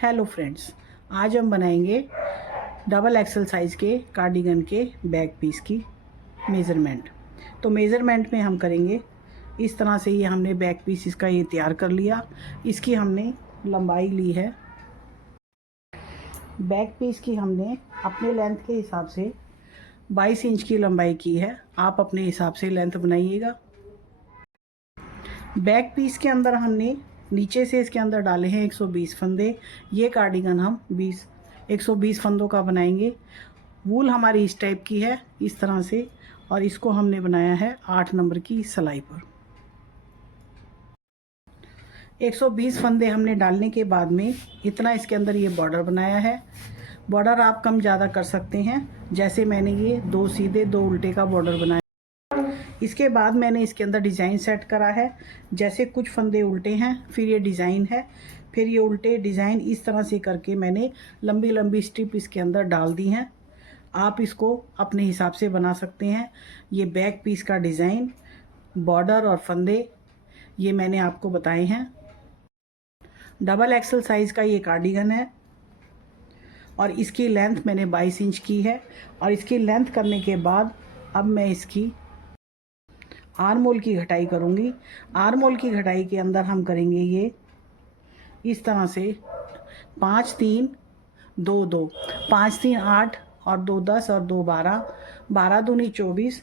Hello friends, आज हम बनाएंगे डबल एक्सल साइज़ के कार्डिगन के बैक पीस की मेज़रमेंट। तो मेज़रमेंट में हम करेंगे इस तरह से। ये हमने बैक पीस इसका ये तैयार कर लिया। इसकी हमने लंबाई ली है, बैक पीस की हमने अपने लेंथ के हिसाब से 22 इंच की लंबाई की है। आप अपने हिसाब से लेंथ बनाइएगा। बैक पीस के अंदर हमने नीचे से इसके अंदर डाले हैं 120 फंदे। ये कार्डिगन हम 120 फंदों का बनाएंगे। वूल हमारी इस टाइप की है, इस तरह से, और इसको हमने बनाया है 8 नंबर की सिलाई पर। 120 फंदे हमने डालने के बाद में इतना इसके अंदर ये बॉर्डर बनाया है। बॉर्डर आप कम ज़्यादा कर सकते हैं, जैसे मैंने ये 2 सीधे 2 उल्टे का बॉर्डर बनाया। इसके बाद मैंने इसके अंदर डिज़ाइन सेट करा है। जैसे कुछ फंदे उल्टे हैं, फिर ये डिज़ाइन है, फिर ये उल्टे डिज़ाइन, इस तरह से करके मैंने लंबी लंबी स्ट्रिप इसके अंदर डाल दी हैं। आप इसको अपने हिसाब से बना सकते हैं। ये बैक पीस का डिज़ाइन, बॉर्डर और फंदे ये मैंने आपको बताए हैं। डबल एक्सल साइज़ का ये कार्डिगन है और इसकी लेंथ मैंने 22 इंच की है। और इसकी लेंथ करने के बाद अब मैं इसकी आर्म होल की घटाई करूँगी। आर्म होल की घटाई के अंदर हम करेंगे ये इस तरह से 5 3 2 2, 5 3 8 और 2 10 और 2 12, 12 दूनी 24।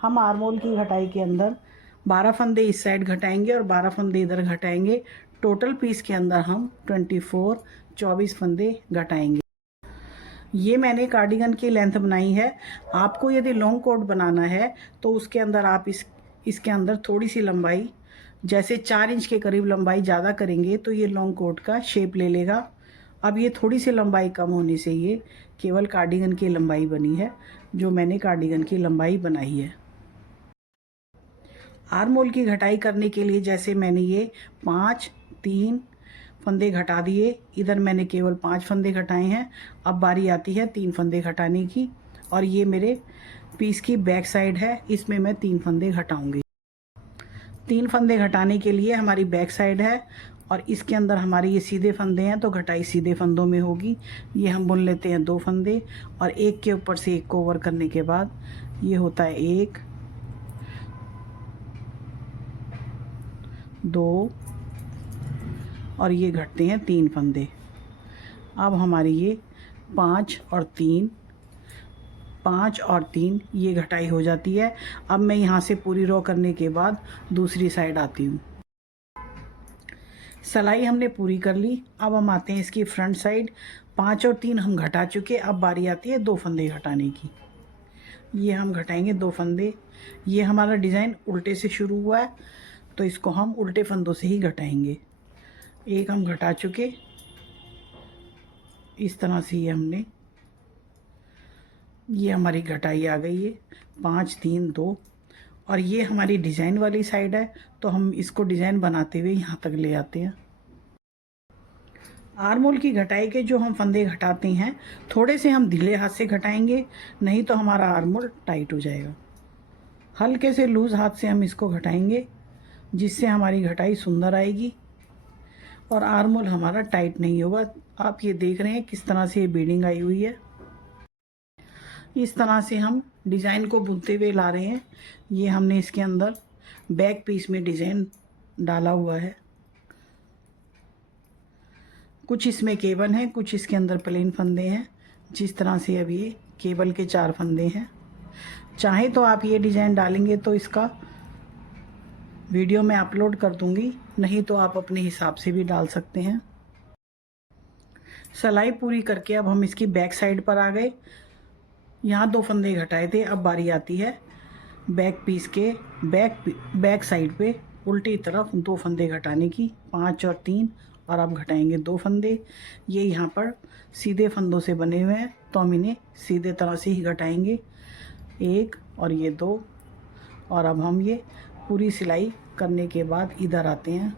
हम आर्म होल की घटाई के अंदर 12 फंदे इस साइड घटाएंगे और 12 फंदे इधर घटाएंगे। टोटल पीस के अंदर हम 24 फंदे घटाएंगे। ये मैंने कार्डिगन की लेंथ बनाई है। आपको यदि लॉन्ग कोट बनाना है तो उसके अंदर आप इसके अंदर थोड़ी सी लंबाई, जैसे 4 इंच के करीब लंबाई ज़्यादा करेंगे तो ये लॉन्ग कोट का शेप ले लेगा। अब ये थोड़ी सी लंबाई कम होने से ये केवल कार्डिगन की लंबाई बनी है, जो मैंने कार्डिगन की लंबाई बनाई है। आर्म होल की घटाई करने के लिए जैसे मैंने ये 5 3 फंदे घटा दिए, इधर मैंने केवल 5 फंदे घटाए हैं। अब बारी आती है 3 फंदे घटाने की, और ये मेरे पीस की बैक साइड है, इसमें मैं 3 फंदे घटाऊंगी। 3 फंदे घटाने के लिए हमारी बैक साइड है और इसके अंदर हमारे ये सीधे फंदे हैं, तो घटाई सीधे फंदों में होगी। ये हम बुन लेते हैं 2 फंदे और एक के ऊपर से एक को ओवर करने के बाद ये होता है 1 2 और ये घटते हैं 3 फंदे। अब हमारी ये 5 और 3 ये घटाई हो जाती है। अब मैं यहाँ से पूरी रो करने के बाद दूसरी साइड आती हूँ। सिलाई हमने पूरी कर ली। अब हम आते हैं इसकी फ्रंट साइड। 5 और 3 हम घटा चुके। अब बारी आती है 2 फंदे घटाने की। ये हम घटाएंगे 2 फंदे। ये हमारा डिज़ाइन उल्टे से शुरू हुआ है, तो इसको हम उल्टे फंदों से ही घटाएंगे। एक हम घटा चुके, इस तरह से ये हमारी घटाई आ गई है 5 3 2। और ये हमारी डिज़ाइन वाली साइड है, तो हम इसको डिज़ाइन बनाते हुए यहाँ तक ले आते हैं। आर्म होल की घटाई के जो हम फंदे घटाते हैं, थोड़े से हम ढीले हाथ से घटाएंगे, नहीं तो हमारा आर्म होल टाइट हो जाएगा। हल्के से लूज़ हाथ से हम इसको घटाएंगे, जिससे हमारी घटाई सुंदर आएगी और आर्म होल हमारा टाइट नहीं होगा। आप ये देख रहे हैं किस तरह से ये बीडिंग आई हुई है। इस तरह से हम डिज़ाइन को बुनते हुए ला रहे हैं। ये हमने इसके अंदर बैक पीस में डिज़ाइन डाला हुआ है। कुछ इसमें केबल हैं, कुछ इसके अंदर प्लेन फंदे हैं। जिस तरह से अब ये केबल के 4 फंदे हैं। चाहे तो आप ये डिज़ाइन डालेंगे तो इसका वीडियो मैं अपलोड कर दूंगी, नहीं तो आप अपने हिसाब से भी डाल सकते हैं। सिलाई पूरी करके अब हम इसकी बैक साइड पर आ गए। यहाँ 2 फंदे घटाए थे। अब बारी आती है बैक पीस के बैक साइड पे उल्टी तरफ 2 फंदे घटाने की। 5 और 3 और अब घटाएंगे 2 फंदे। ये यहाँ पर सीधे फंदों से बने हुए हैं, तो हम इन्हें सीधे तरह से ही घटाएंगे। 1 और ये 2। और अब हम ये पूरी सिलाई करने के बाद इधर आते हैं।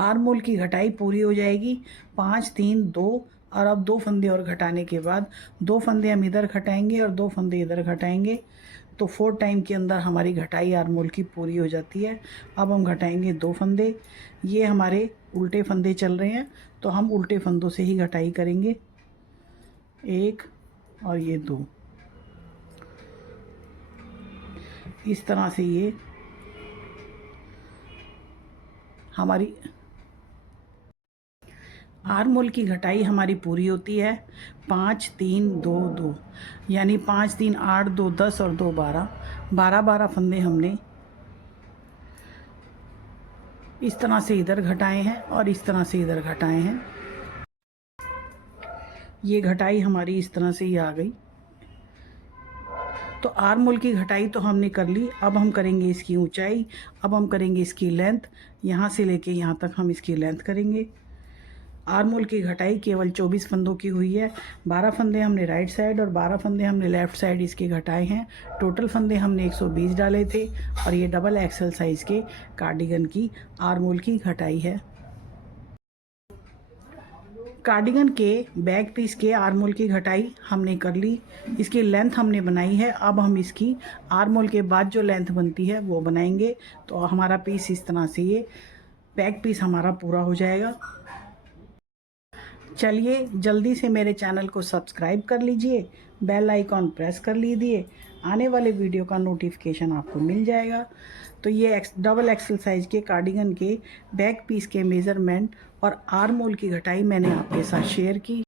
आर्म होल की घटाई पूरी हो जाएगी 5 3 2। और अब 2 फंदे और घटाने के बाद 2 फंदे हम इधर घटाएंगे और 2 फंदे इधर घटाएंगे। तो 4 टाइम के अंदर हमारी घटाई आर्म होल की पूरी हो जाती है। अब हम घटाएंगे 2 फंदे। ये हमारे उल्टे फंदे चल रहे हैं, तो हम उल्टे फंदों से ही घटाई करेंगे। 1 और ये 2, इस तरह से ये हमारी आर्म होल की घटाई हमारी पूरी होती है। 5 3 2 2, यानी 5 3 8 2 10 और 2 12, 12 फंदे हमने इस तरह से इधर घटाए हैं और इस तरह से इधर घटाए हैं। ये घटाई हमारी इस तरह से ही आ गई। तो आर्म होल की घटाई तो हमने कर ली। अब हम करेंगे इसकी ऊंचाई, अब हम करेंगे इसकी लेंथ। यहाँ से लेके यहाँ तक हम इसकी लेंथ करेंगे। आर्म होल की घटाई केवल 24 फंदों की हुई है। 12 फंदे हमने राइट साइड और 12 फंदे हमने लेफ़्ट साइड इसके घटाए हैं। टोटल फंदे हमने 120 डाले थे और ये डबल एक्सल साइज़ के कार्डिगन की आर्म होल की घटाई है। कार्डिगन के बैक पीस के आर्म होल की घटाई हमने कर ली। इसकी लेंथ हमने बनाई है। अब हम इसकी आर्म होल के बाद जो लेंथ बनती है वो बनाएंगे। तो हमारा पीस इस तरह से ये बैक पीस हमारा पूरा हो जाएगा। चलिए जल्दी से मेरे चैनल को सब्सक्राइब कर लीजिए, बेल आइकॉन प्रेस कर लीजिए, आने वाले वीडियो का नोटिफिकेशन आपको मिल जाएगा। तो ये डबल एक्सल साइज के कार्डिगन के बैक पीस के मेज़रमेंट और आर्म होल की घटाई मैंने आपके साथ शेयर की।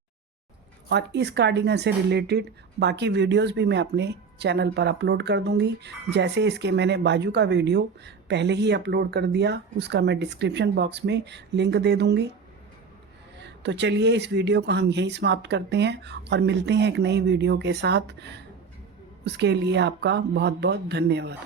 और इस कार्डिगन से रिलेटेड बाकी वीडियोस भी मैं अपने चैनल पर अपलोड कर दूंगी। जैसे इसके मैंने बाजू का वीडियो पहले ही अपलोड कर दिया, उसका मैं डिस्क्रिप्शन बॉक्स में लिंक दे दूंगी। तो चलिए इस वीडियो को हम यहीं समाप्त करते हैं और मिलते हैं एक नई वीडियो के साथ। उसके लिए आपका बहुत बहुत धन्यवाद।